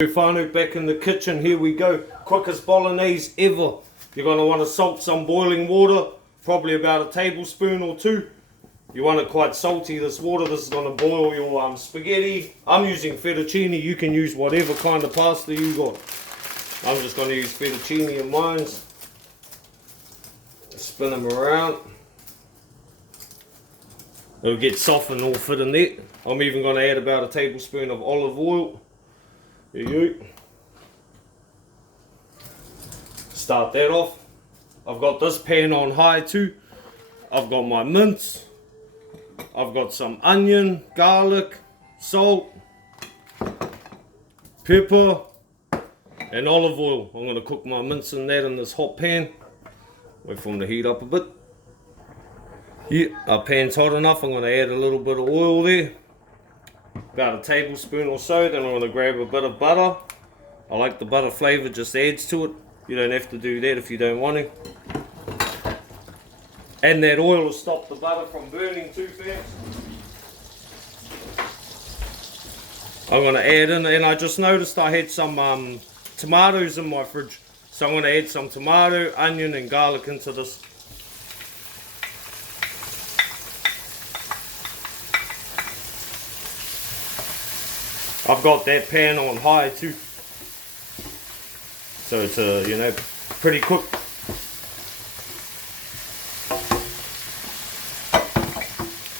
Whānau, back in the kitchen, here we go. Quickest bolognese ever. You're going to want to salt some boiling water, probably about a tablespoon or two. You want it quite salty, this water. This is going to boil your spaghetti. I'm using fettuccine. You can use whatever kind of pasta you got. I'm just going to use fettuccine in mine. Spin them around. It'll get soft and all fit in there. I'm even going to add about a tablespoon of olive oil. There you go. Start that off. I've got this pan on high too. I've got my mince. I've got some onion, garlic, salt, pepper, and olive oil. I'm going to cook my mince in that in this hot pan. Wait for them to heat up a bit. Yeah, our pan's hot enough. I'm going to add a little bit of oil there. About a tablespoon or so. Then I'm going to grab a bit of butter. I like the butter flavour, just adds to it. You don't have to do that if you don't want to. And that oil will stop the butter from burning too fast. I'm going to add in, and I just noticed I had some tomatoes in my fridge. So I'm going to add some tomato, onion and garlic into this. I've got that pan on high too. So it's pretty cooked.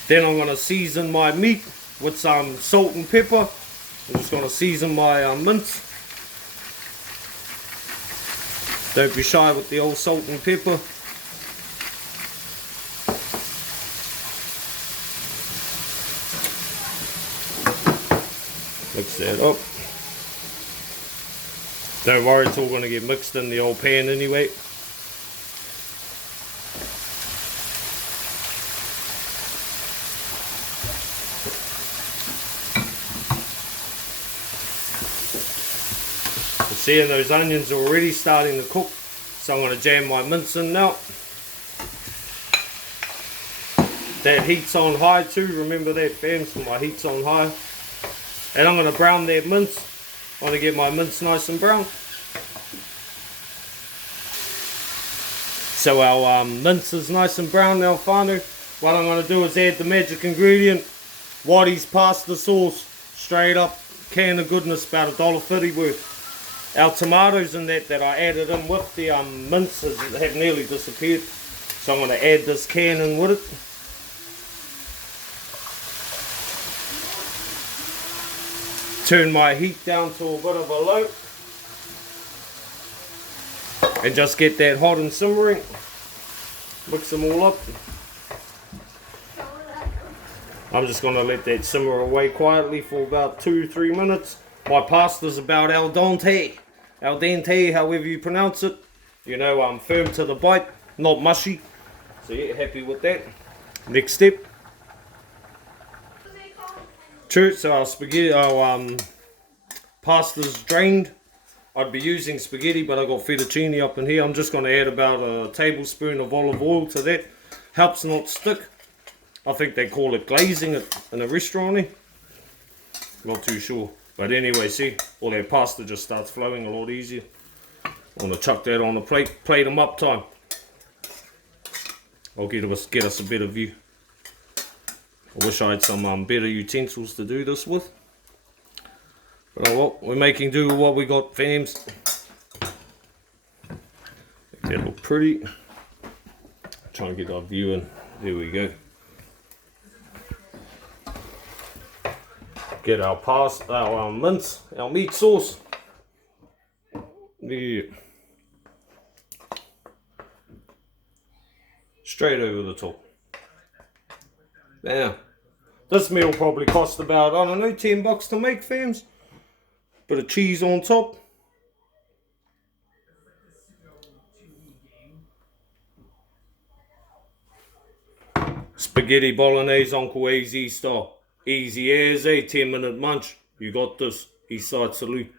Then I'm going to season my meat with some salt and pepper. I'm just going to season my mince. Don't be shy with the old salt and pepper. Mix that up. Don't worry, it's all going to get mixed in the old pan anyway. Seeing those onions are already starting to cook, so I'm going to jam my mince in now. That heat's on high too, remember that fam, so my heat's on high. And I'm going to brown that mince. I want to get my mince nice and brown. So our mince is nice and brown now, whānau. What I'm going to do is add the magic ingredient, Wattie's pasta sauce, straight up, can of goodness, about $1.50 worth. Our tomatoes and that I added in with the mince have nearly disappeared. So I'm going to add this can in with it. Turn my heat down to a bit of a low. And just get that hot and simmering. Mix them all up. I'm just going to let that simmer away quietly for about 2-3 minutes. My pasta's about al dente, however you pronounce it. You know, I'm firm to the bite, not mushy. So yeah, happy with that. Next step. True, so our spaghetti, our pasta's drained. I'd be using spaghetti, but I got fettuccine up in here. I'm just going to add about a tablespoon of olive oil to that. Helps not stick. I think they call it glazing it in a restaurant. Not too sure. But anyway, see, all that pasta just starts flowing a lot easier. I'm going to chuck that on the plate. Plate them up time. I'll get us a better view. I wish I had some better utensils to do this with. But oh well, we're making do with what we got, fams. Make that look pretty. Try and get our view in. There we go. Get our pasta, our mince, our meat sauce. Yeah. Straight over the top. Now, this meal probably cost about, I don't know, $10 to make, fams. Bit of cheese on top. Spaghetti bolognese, Uncle A.Zee style. Easy as a 10-minute munch. You got this. East side salute.